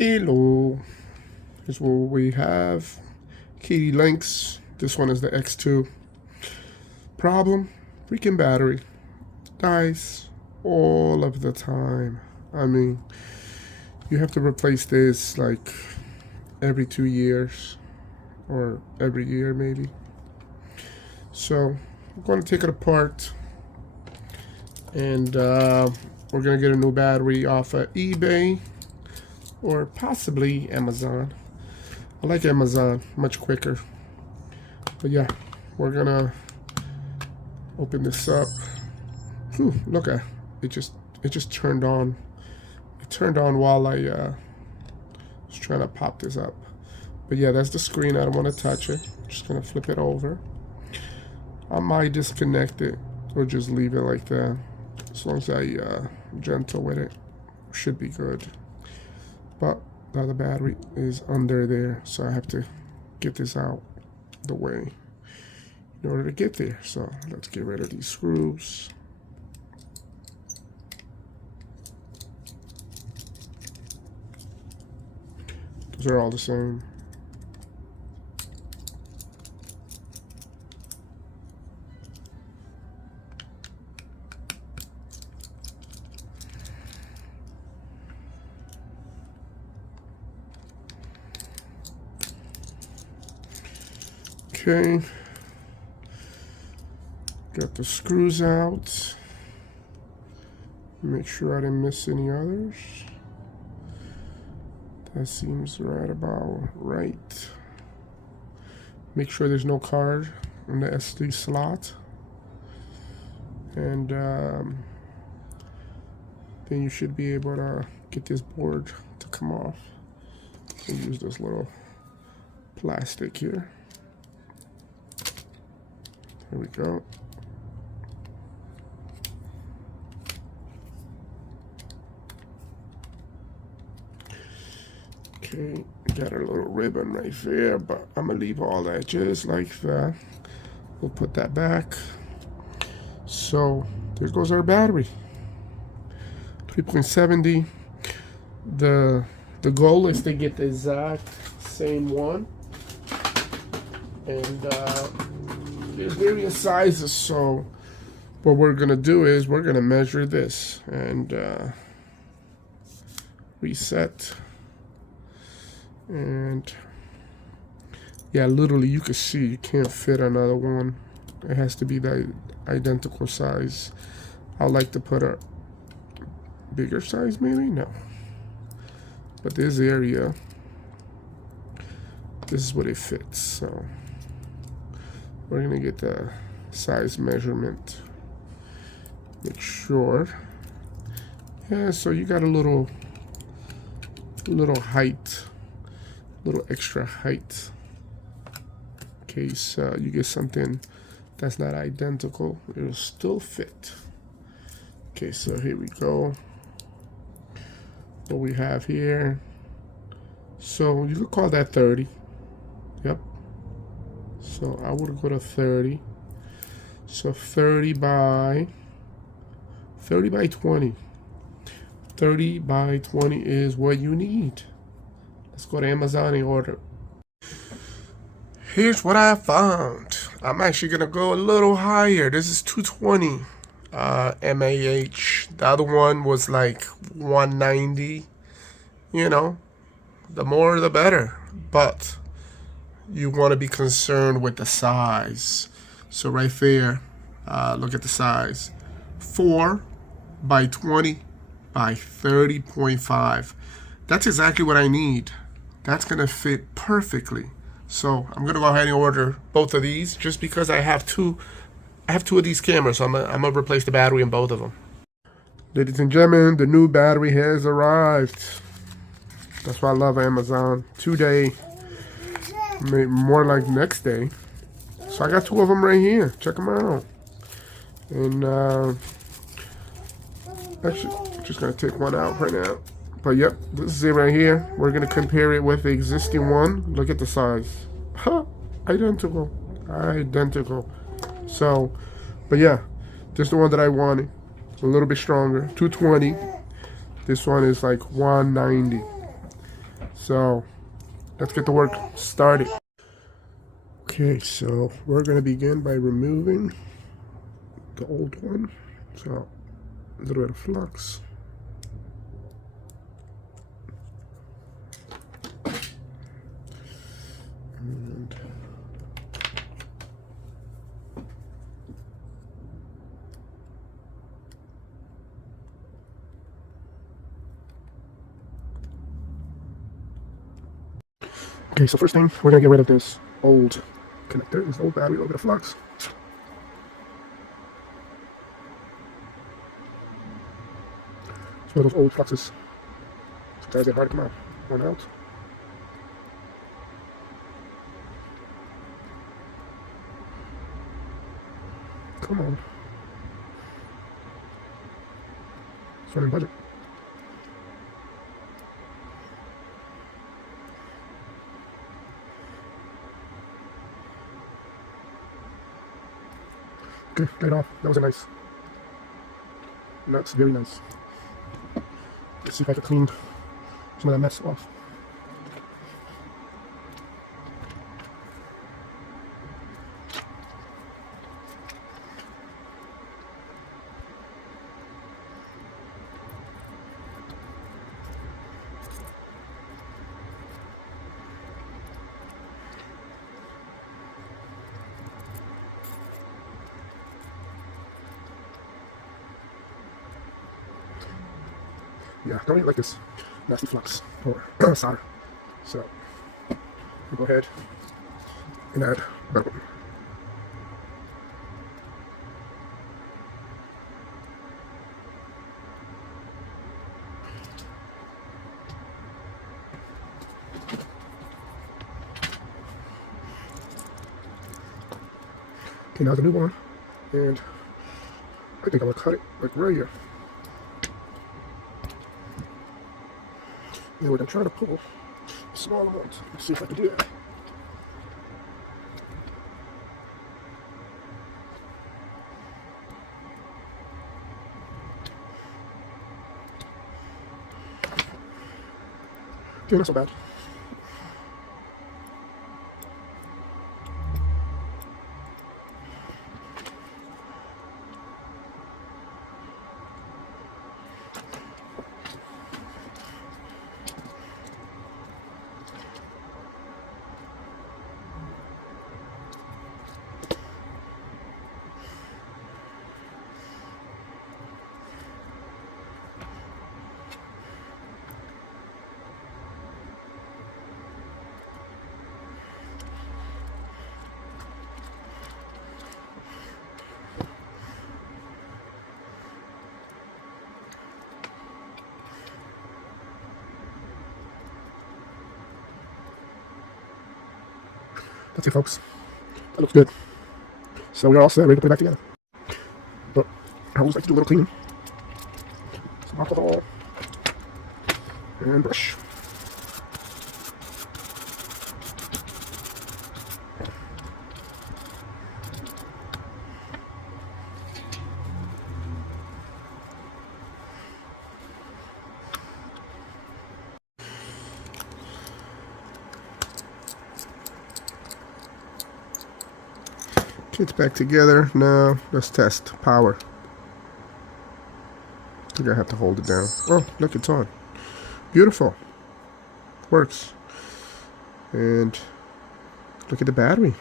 Hello, here's what we have. KdLinks. This one is the X2. Problem, freaking battery dies all of the time. I mean, you have to replace this like every 2 years or every year maybe. So I'm going to take it apart, and we're going to get a new battery off of eBay or possibly Amazon. I like Amazon, much quicker. But yeah, we're gonna open this up. Whew, look at it, just turned on. It turned on while I was trying to pop this up. But yeah, that's the screen. I don't want to touch it. Just gonna flip it over. I might disconnect it or just leave it like that. As long as I gentle with it, should be good. But the other battery is under there, so I have to get this out the way in order to get there. So let's get rid of these screws. Those are all the same. Okay, got the screws out. Make sure I didn't miss any others. That seems right about right. Make sure there's no card in the SD slot. And then you should be able to get this board to come off. And use this little plastic here. There we go. Okay, got a little ribbon right there, but I'm gonna leave all that just like that. We'll put that back. So there goes our battery. 3.70. The goal is to get the exact same one. And there's various sizes, so what we're gonna do is we're gonna measure this and reset. And yeah, literally you can see you can't fit another one. It has to be the identical size. I like to put a bigger size, maybe. No, but this area, this is what it fits. So we're gonna get the size measurement. Make sure. Yeah, so you got a little height, little extra height, in case you get something that's not identical. It'll still fit. Okay, so here we go. What we have here. So you could call that 30. Yep. So I would go to 30. So 30 by 20. 30 by 20 is what you need. Let's go to Amazon and order. Here's what I found. I'm actually gonna go a little higher. This is 220 mAh. The other one was like 190. You know, the more the better. But you want to be concerned with the size. So right there, look at the size. 4 by 20 by 30.5. That's exactly what I need. That's gonna fit perfectly. So I'm gonna go ahead and order both of these just because I have two of these cameras. So I'm gonna replace the battery in both of them. Ladies and gentlemen, the new battery has arrived. That's why I love Amazon. 2-day. More like next day. So I got 2 of them right here. Check them out. And actually, just gonna take one out right now. But yep, this is it right here. We're gonna compare it with the existing one. Look at the size. Huh, identical. So, but yeah, this is the one that I wanted. A little bit stronger. 220. This one is like 190. So let's get the work started. Okay, so we're going to begin by removing the old one. So a little bit of flux. And okay, so first thing, we're going to get rid of this old connector, this old battery, a little bit of flux. It's one of those old fluxes. Sometimes they're hard to come out. One out. Come on. It's running budget. Okay, get it off. That was a nice. That's very nice. Let's see if I can clean some of that mess off. Yeah, don't really like this nasty flux or solder. So we'll go ahead and add another one. Okay, now the new one, and I think I'm gonna cut it like right here. And we're gonna try to pull a small amount. Let's see if I can do that. Okay, not so bad. That's it, folks. That looks good. So we're all set, ready to put it back together. But I always like to do a little cleaning. Some alcohol and brush. It's back together. Now let's test power. I think I have to hold it down. Oh, look, it's on. Beautiful. Works. And look at the battery.